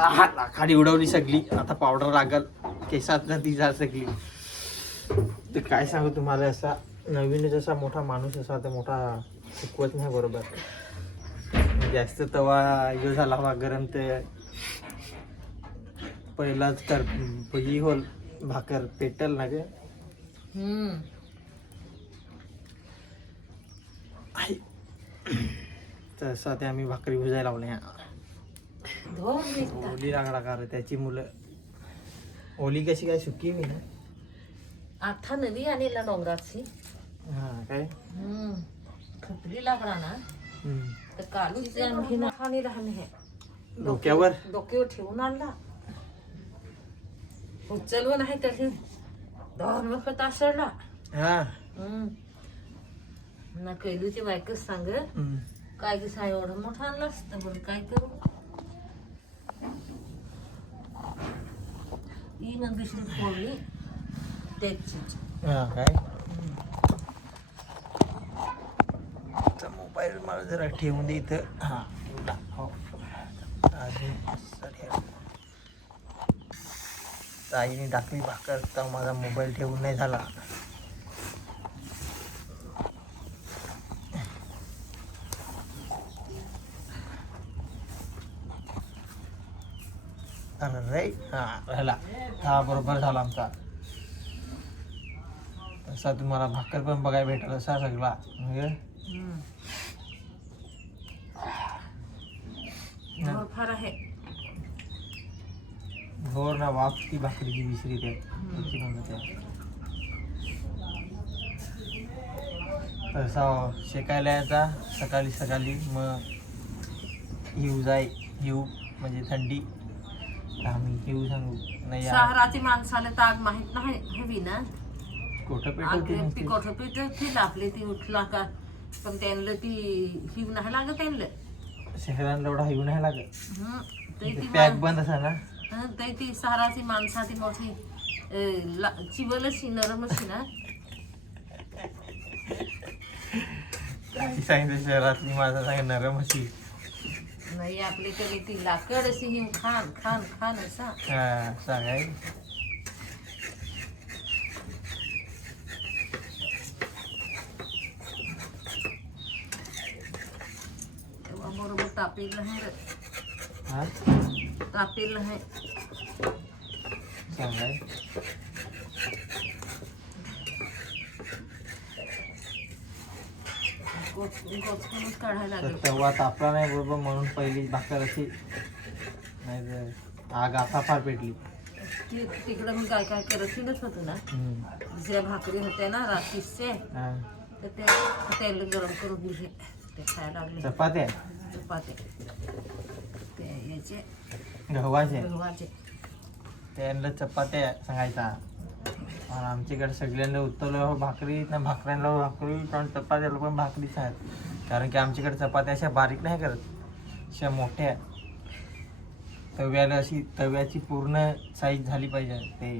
लाखाडी उडवली सगळी. आता पावडर लागल केसात ना ती जा सगळी. तर काय सांगू तुम्हाला, असा नवीनच असा मोठा माणूस असा तर मोठा शिकवत नाही बरोबर. जास्त तवा यो झाला हवा गरम तर पहिलाच कर ही होल भाकर पेटल ना ग. तसा ते आम्ही भाकरी भुजायला लावल्या. ओली रागडा कर त्याची मुलं. ओली कशी काय सुकी मी ना आता नदी आणला डोंगराची. हा काय खपली लाकडा ना तर कालूच आणखी खाणी राहणे हे डोक्यावर ठेवून आणला. उचलव नाही तरी दोन वखत आसरला. हा ना कैलूची बायकच सांग काय की सा एवढं मोठं आणलं असतं बरं काय करू. ही मग दुसरी फोडली त्याचीच. हा काय मोबाईल मला जरा ठेवून दे इथं. हा आईने टाकली भाकर तर माझा मोबाईल ठेवून नाही झाला. अरे हा राहिला. हा बरोबर झाला आमचा. तसा तुम्हाला भाकर पण बघायला भेटल असा सगळा म्हणजे फार आहे घोर ना वाफ ती भाकरीची विसरी त्याची म्हणत. तसा शेकायला यायचा सकाळी सकाळी. मग हिव जाय हिव म्हणजे थंडी. आम्ही हिव सांगू नाही शहराची माणसाला ताग माहित नाही हवी ना. कोठं ती कोठं पेटवतील आपली ती उठला का. पण त्यांना ती हिव नाही लागत त्यांना. शहरांना एवढा हिव नाही लागत. पॅक बंद असा ना ती शहराची माणसाची मोठी चिवलशी नरमशी ना. सांगितलं शहरातली माणसं सांग नरम अशी नाही. आपली तरी ती लाकड अशी हिम खान खान खान असा. हा सांगाय बरोबर तापेल नाही. तापेल नाही सांगाय. काढायला लागेल. तेव्हा तापला नाही बरोबर म्हणून पहिली भाकर अशी नाही तर आग आता फार पेटली. तिकडं मी काय काय करत होतो ना. दुसऱ्या भाकरी होत्या ना राशीचे तर ते तेल गरम करून दिले ते खायला लागले. चपात्या ते याचे गव्हाचे त्यांना चपात्या सांगायचा. आणि आमच्याकडे सगळ्यांना उत्तरला भाकरी ना भाकऱ्यांना भाकरी कारण चपात्याला पण भाकरीच आहेत. कारण की आमच्याकडे चपात्या अशा बारीक नाही करत, अशा मोठ्या तव्याला अशी तव्याची पूर्ण साईज झाली पाहिजे ते.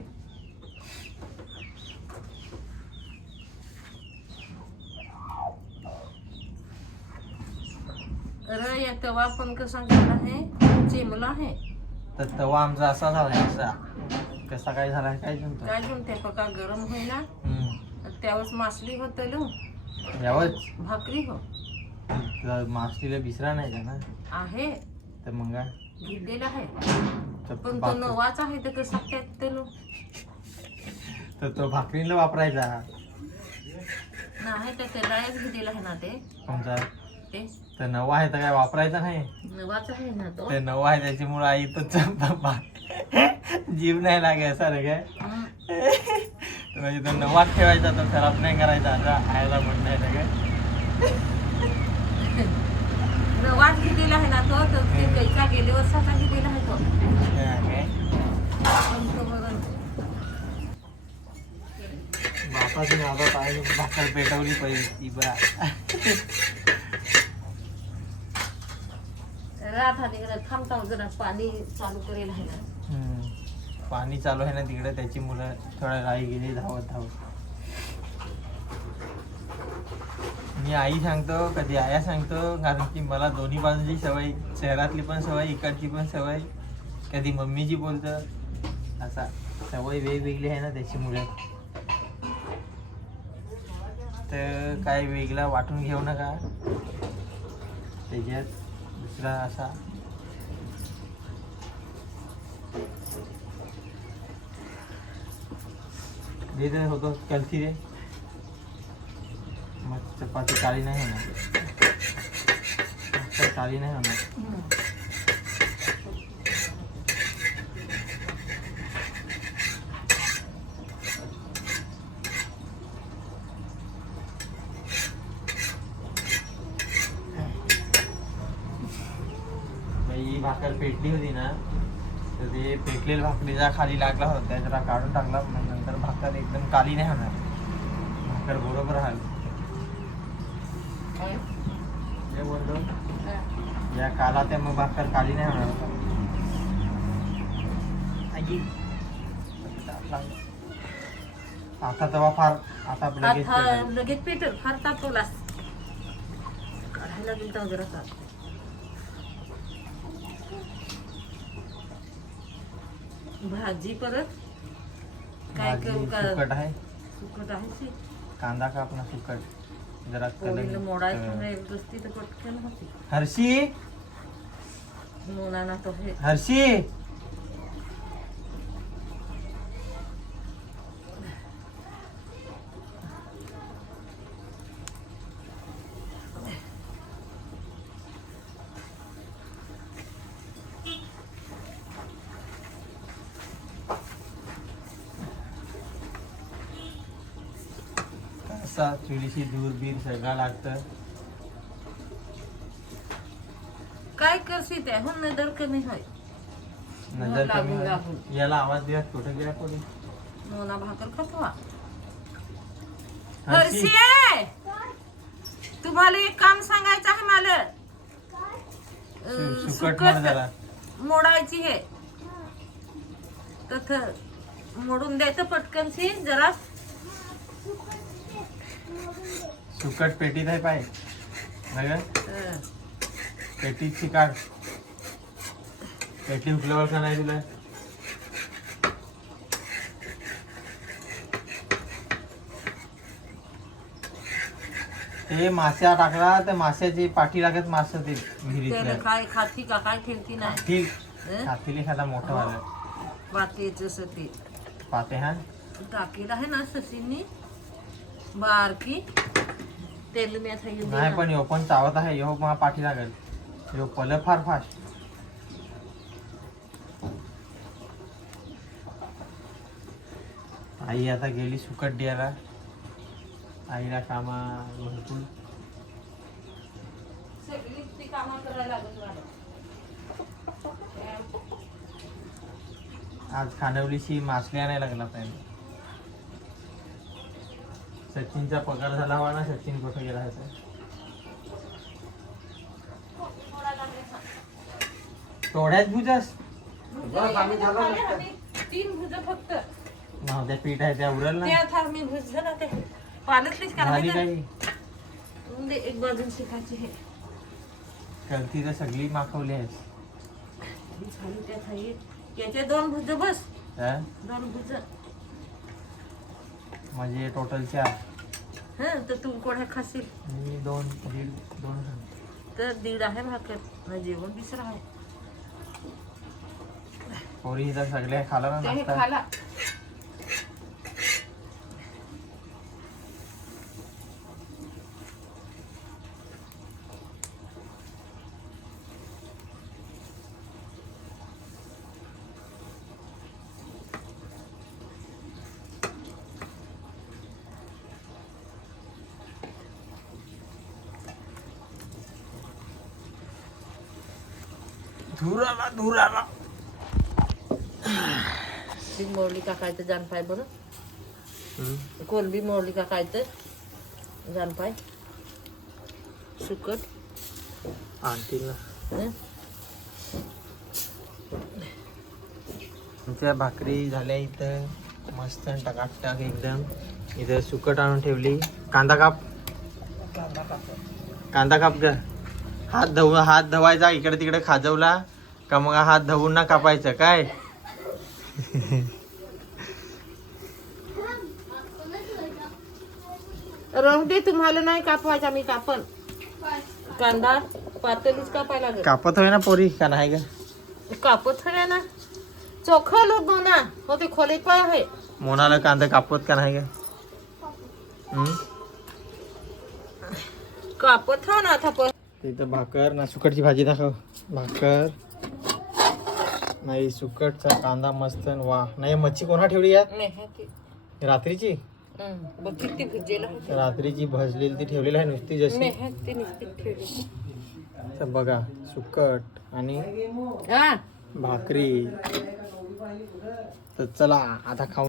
अरे या तवा पण कसा गेला आहे चिमला आहे. तर तवा आमचा असा झाला असा कसा काय झाला काय जमतो काय जमते पका गरम होईना. त्यावेळेस मासली होत यावंच भाकरी हो. मासलीला बिसरा नाही का ना आहे तर मग घेतलेला आहे. पण तो नवाच आहे तर कसा तर तो भाकरीला वापरायचा नाही. तर त्यालाच घेतलेला आहे ना ते कोणता ते तर नवा आहे तर काय वापरायचा नाही. नवाच आहे ना तो. ते नवा आहे त्याच्यामुळे आई तो जीव नाही लागे असा रे काय. म्हणजे तो नवाच ठेवायचा तो खराब नाही करायचा असा आयला म्हणणं आहे काय. नवाच घेतलेला आहे ना तो. तर ते कैसा गेले वर्षाचा घेतलेला आहे तो. बापाची नावात आहे भाकर पेटवली पाहिजे ती बा. रात तिकडे थांबता जरा पाणी चालू करेल आहे ना. पाणी चालू आहे ना तिकडे त्याची मुलं थोड्या राही गेली धावत. मी आई सांगतो कधी आया सांगतो कारण की मला दोन्ही बाजूची सवय, शहरातली पण सवय इकडची पण सवय. कधी मम्मीजी बोलतं. असा सवय वेगवेगळी आहे ना त्याच्यामुळे. तर काय वेगळा वाटून घेऊ नका त्याच्यात दुसरा असा. दे होतो कलथी रे, मग चपाती काळी नाही होणार. काळी नाही होणार. ही भाकर पेटली होती ना, तर ते पेटलेल्या भाकरीचा खाली लागला होता, जरा काढून टाकला. मग नंतर भाकर एकदम काली नाही होणार, भाकर बरोबर राहील. या काला त्या मग भाकर काली नाही होणार. आता तवा फार आता लगेच पेटल. फार तापवलास काढायला गेलता जरा. भाजी परत काय करू का? सुकट आहे. सुकट आहे. कांदा काप ना सुकट जरा मोडायचं बसती तर पटकन होती. हर्षी मोना ना तो हे हर्षी चुलीशी दूर बीर सगळं लागतं. काय करशील ते हो नजर कमी होय. नजर कमी याला आवाज दिला कुठे गेला कोणी. मोना भाकर खपवा. हर्षी तुम्हाला एक काम सांगायचं आहे मला. सुकट मोड जरा मोडायची हे तथ मोडून द्यायचं पटकनशी जरा. सुकट पेटीत आहे पाय पेटीची काढ. पेटी उकल्यावर का नाही तुला. ते माश्या टाकला तर माश्याची पाठी लागत मास ते विहिरीतल्या. काय खाती का काय ठेवती नाही. ठीक खातील एखादा मोठं वाला पातेच ते पाते. हा टाकेल आहे ना सचिननी बारकी तेल मी नाही पण यो पण चावत आहे. यो मला पाठी लागेल. यो पल फार फास्ट. आई आता गेली सुकट द्यायला. आईला कामा भरपूर सगळी कामं करायला लागत मला. आज खांडवलीशी मासल्या नाही लागला पाहिजे. सचिनचा पगार झाला हवा ना. सचिन कुठे गेला होता. थोड्याच भुजास 3 भुज फक्त त्या पीठ आहे त्या उरल ना. मी भुज झाला ते पाण्यातलीच झाली करायची. काही एक बाजून शिकायची हे कलती तर सगळी माखवली आहे. झाली त्यात आहे. याचे 2 भुज बस. 2 भुज म्हणजे टोटल 4. तर तू कोणा खाशील. मी 2 तर 1.5 आहे भाकर. जेवण बिसर आहे. पोरी तर सगळे खाला ना नाश्ता. खाला धूर आला. मोरली का काय तर जाण पाय बरं. कोलबी मोरली का काय तर जाण पाय सुकट आणतील ना. आमच्या भाकरी झाल्या इथं मस्त टकाटक एकदम. इथं सुकट आणून ठेवली. कांदा काप ग. हात धवायचा इकडे तिकडे खाजवला का मग हात धवून ना कापायचं काय? राहू दे, तुम्हाला नाही कापवायचा, मी कापन. कांदा पातळीच कापायला लागेल. कापत होय ना पोरी का नाही ग? कापत हव्या ना, चोखा लोक ना हो, ते खोले काय आहे. मोनाला कांदा कापत का नाही ग? कापत हा ना आता. पण तिथं भाकर ना सुकटची भाजी दाखव. भाकर नाही, सुकटचा कांदा मस्त. वा नाही, मच्छी कोणा ठेवली यात? रात्रीची. बघ किती भुजेला होती. रात्रीची भजलेली ती ठेवलेली आहे नुसती जशी. तर बघा सुकट आणि हा भाकरी. तर चला आता खाऊ.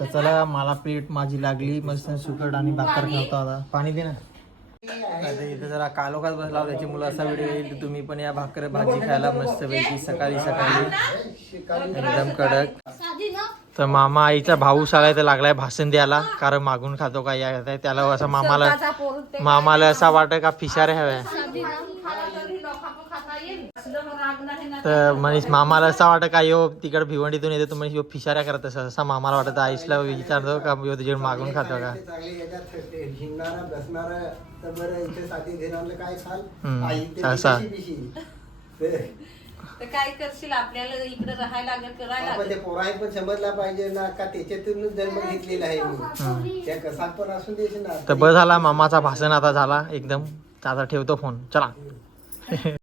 तर चला, मला प्लेट माझी लागली मस्त. सुकट आणि भाकर खावतो आता. पाणी दे ना. आता इथं जरा कालोखात बसला, त्याची मुलं असा व्हिडिओ येईल तर तुम्ही पण या भाकर भाजी खायला मस्त पैकी सकाळी एकदम कडक. तर मामा आईचा भाऊ सगळा तर लागलाय भाषण द्यायला, कारण मागून खातो काय या त्याला असं मामाला असा वाटत का फिशारे हव्या. तर मनीष मामाला असा वाटत का यो तिकडे भिवंडीतून येतो, तुम्ही यो फिशाऱ्या करत असा मामाला वाटत. आईसला विचारतो का यो तुझ्या मागून खातो का. असा तर काय करशील, आपल्याला इकडे राहायला लागेल, करायला लागेल. पोराही पण समजला पाहिजे ना का त्याच्यातूनच जन्म घेतलेला आहे मी. त्या कसा पण असून द्यायचे ना. तर बस झाला मामाचा भाषण आता झाला एकदम. आता ठेवतो फोन, चला.